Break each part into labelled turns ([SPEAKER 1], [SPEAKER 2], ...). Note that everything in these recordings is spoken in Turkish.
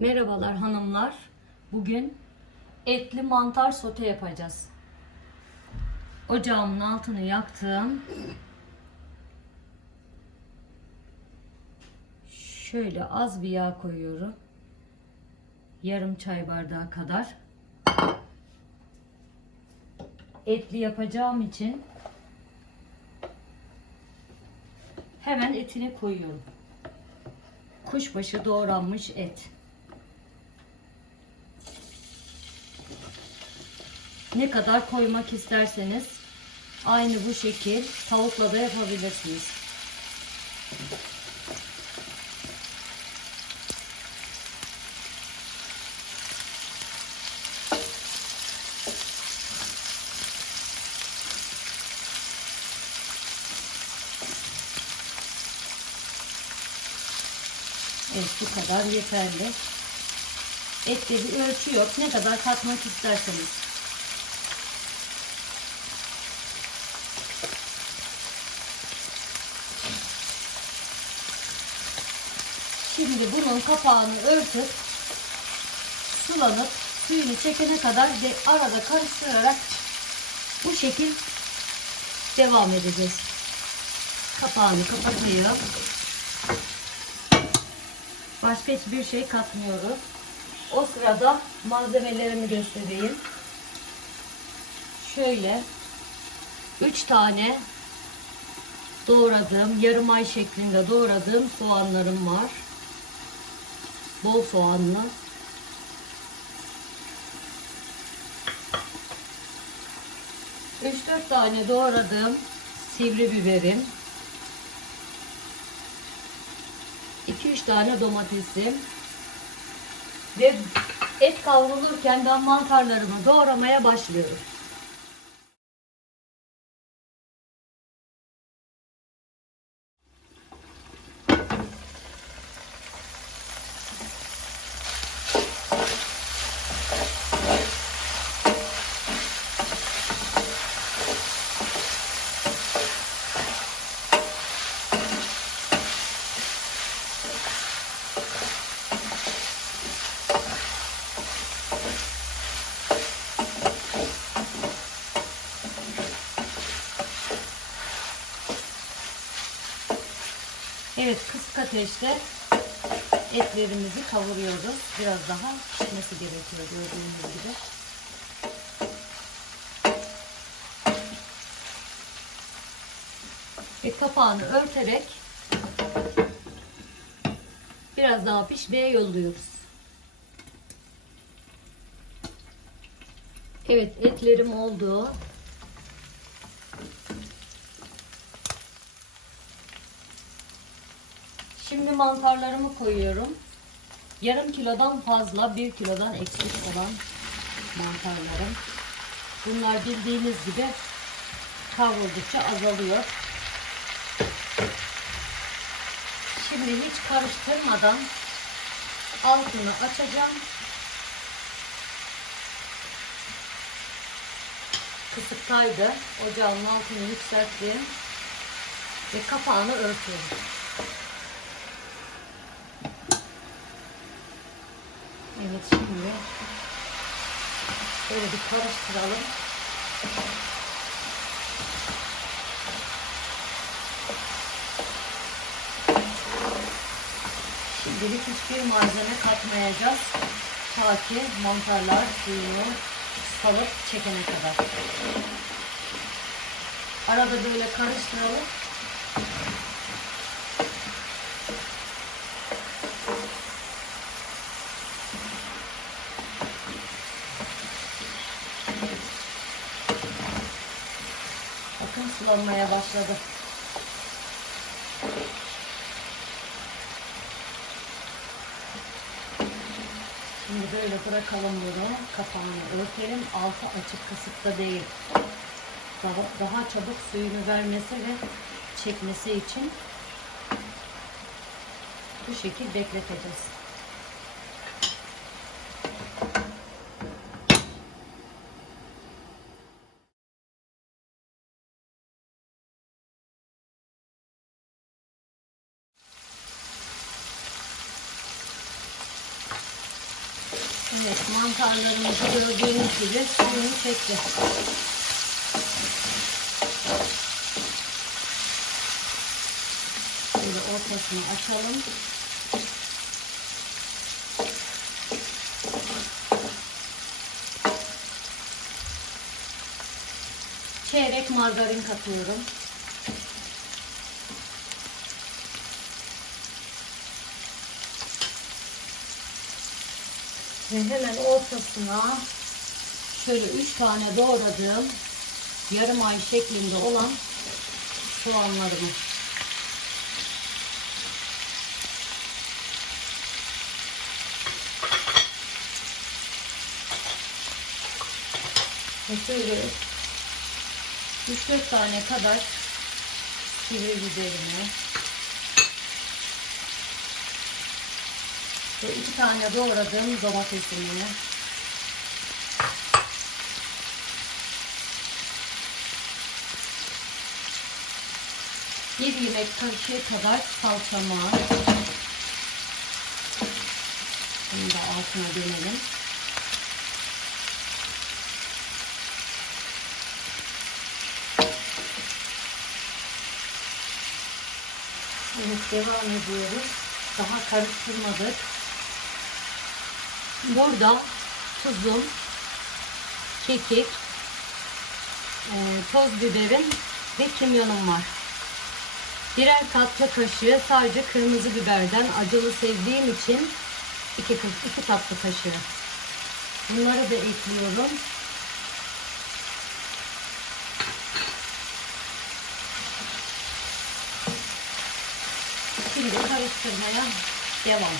[SPEAKER 1] Merhabalar hanımlar. Bugün etli mantar sote yapacağız. Ocağımın altını yaktım. Şöyle az bir yağ koyuyorum. Yarım çay bardağı kadar. Etli yapacağım için hemen etini koyuyorum. Kuşbaşı doğranmış et. Ne kadar koymak isterseniz aynı bu şekil tavukla da yapabilirsiniz. Evet bu kadar yeterli. Ette bir ölçü yok. Ne kadar katmak isterseniz. Şimdi bunun kapağını örtüp sulanıp suyunu çekene kadar ve arada karıştırarak bu şekil devam edeceğiz. Kapağını kapatıyor. Başka hiçbir şey katmıyoruz. O sırada malzemelerimi göstereyim. Şöyle 3 tane doğradığım, yarım ay şeklinde doğradığım soğanlarım var. Bol soğanlı. Üç dört tane doğradığım sivri biberim. 2-3 tane domatesim ve et kavrulurken ben mantarlarımı doğramaya başlıyorum. Evet kısık ateşte etlerimizi kavuruyoruz. Biraz daha pişmesi gerekiyor gördüğünüz gibi. Ve kapağını örterek biraz daha pişmeye yolluyoruz. Evet etlerim oldu. Şimdi mantarlarımı koyuyorum. Yarım kilodan fazla, bir kilodan eksik olan mantarlarım. Bunlar bildiğiniz gibi kavruldukça azalıyor. Şimdi hiç karıştırmadan altını açacağım. Kısıktaydı. Ocağın altını yükselttim. Ve kapağını örtüyorum. Evet şimdi böyle bir karıştıralım. Şimdilik hiçbir malzeme katmayacağız. Ta ki mantarlar suyunu salıp çekene kadar. Arada böyle karıştıralım. Bakın sulanmaya başladı. Şimdi böyle bırakalım bunu. Kapağını örtelim. Altı açık kısıkta değil. Daha, daha çabuk suyunu vermesi ve çekmesi için bu şekil bekleteceğiz. Evet mantarlarımızı gördüğünüz gibi suyunu çekti. Şöyle ortasını açalım. Çeyrek margarin katıyorum. Ve hemen ortasına şöyle üç tane doğradığım yarım ay şeklinde olan soğanlarımı. Ve şöyle 3-4 tane kadar sivri biberimi ve iki tane doğradığım domatesimi bir yemek kaşığı kadar salçamı bunu da altına dönelim. Evet devam ediyoruz. Daha karıştırmadık. Burada tuzum, kekik, e, toz biberim ve kimyonum var. Birer tatlı kaşığı sadece kırmızı biberden acılı sevdiğim için iki, iki tatlı kaşığı. Bunları da ekliyorum. Şimdi karıştırmaya devam.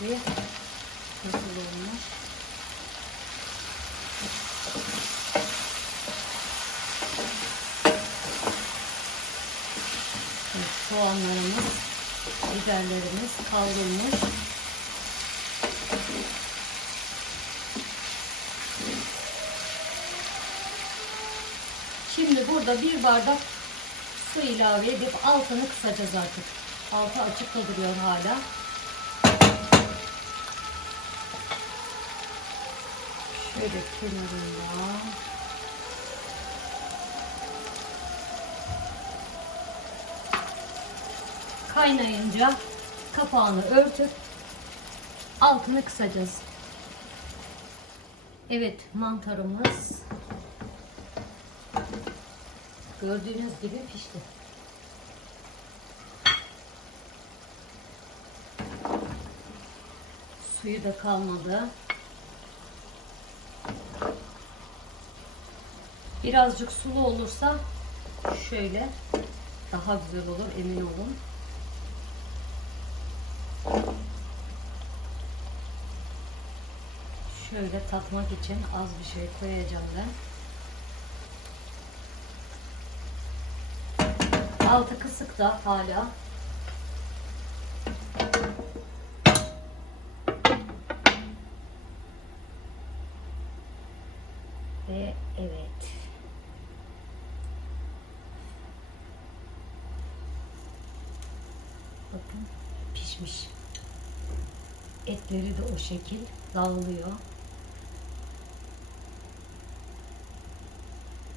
[SPEAKER 1] Bir nasıl olmuş. Evet, soğanlarımız, biberlerimiz kavrulmuş. Şimdi burada bir bardak su ilave edip altını kısacağız artık. Altı açıkta duruyor hala. Şöyle kenarında. Kaynayınca kapağını örtüp altını kısacağız. Evet mantarımız gördüğünüz gibi pişti. Suyu da kalmadı. Birazcık sulu olursa şöyle daha güzel olur emin olun. Şöyle tatmak için az bir şey koyacağım ben. Altı kısık da hala. Ve evet. Bakın pişmiş. Etleri de o şekil dağılıyor.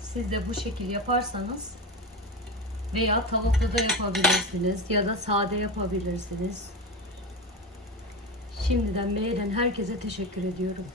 [SPEAKER 1] Siz de bu şekil yaparsanız veya tavuklu da yapabilirsiniz ya da sade yapabilirsiniz. Şimdiden beğenen herkese teşekkür ediyorum.